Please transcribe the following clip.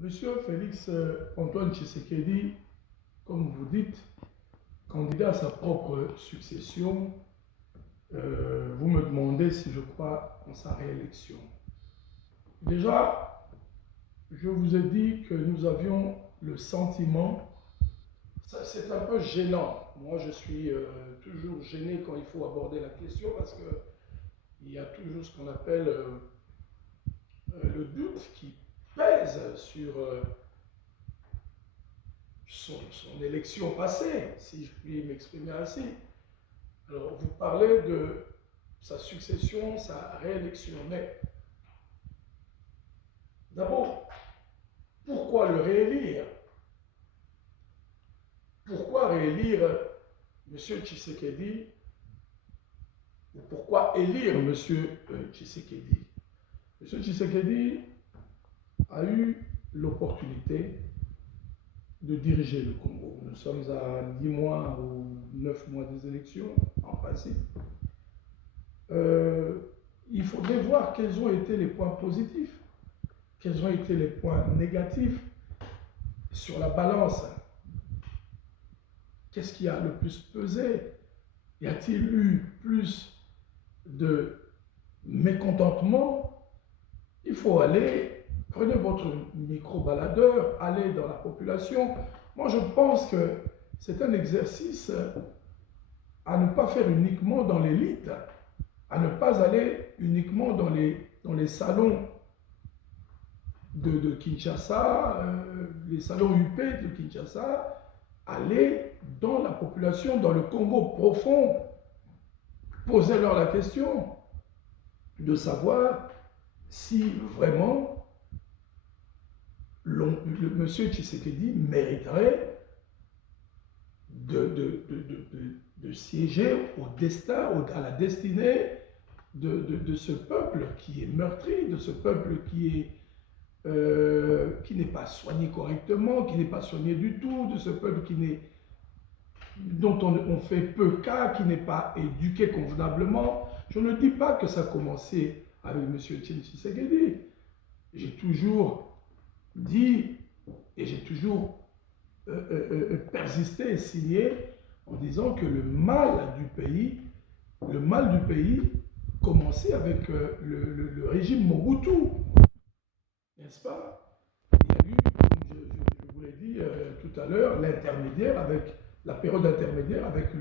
Monsieur Félix Antoine Tshisekedi, comme vous dites, candidat à sa propre succession, vous me demandez si je crois en sa réélection. Déjà, je vous ai dit que nous avions le sentiment, c'est un peu gênant. Moi, je suis toujours gêné quand il faut aborder la question parce qu'il y a toujours ce qu'on appelle le doute qui pèse sur son élection passée, si je puis m'exprimer ainsi. Alors, vous parlez de sa succession, sa réélection, mais d'abord, pourquoi le réélire? Pourquoi réélire M. Tshisekedi? Ou pourquoi élire M. Tshisekedi? M. Tshisekedi a eu l'opportunité de diriger le Congo. Nous sommes à 10 mois ou 9 mois des élections, en principe. Il faudrait voir quels ont été les points positifs, quels ont été les points négatifs sur la balance. Qu'est-ce qui a le plus pesé? Y a-t-il eu plus de mécontentement? Il faut aller, prenez votre micro-baladeur, allez dans la population. Moi, je pense que c'est un exercice à ne pas faire uniquement dans l'élite, à ne pas aller uniquement dans les salons de Kinshasa, les salons UP de Kinshasa, aller dans la population, dans le Congo profond, poser-leur la question de savoir si vraiment le monsieur Tshisekedi mériterait de siéger au destin, à la destinée de ce peuple qui est meurtri, de ce peuple qui n'est pas soigné correctement, qui n'est pas soigné du tout, de ce peuple dont on fait peu cas, qui n'est pas éduqué convenablement. Je ne dis pas que ça a commencé avec M. Tshisekedi. J'ai toujours dit et j'ai toujours persisté et signé en disant que le mal du pays commençait avec le régime Mobutu, n'est-ce pas? Il y a eu, comme je vous l'ai dit tout à l'heure, la période intermédiaire avec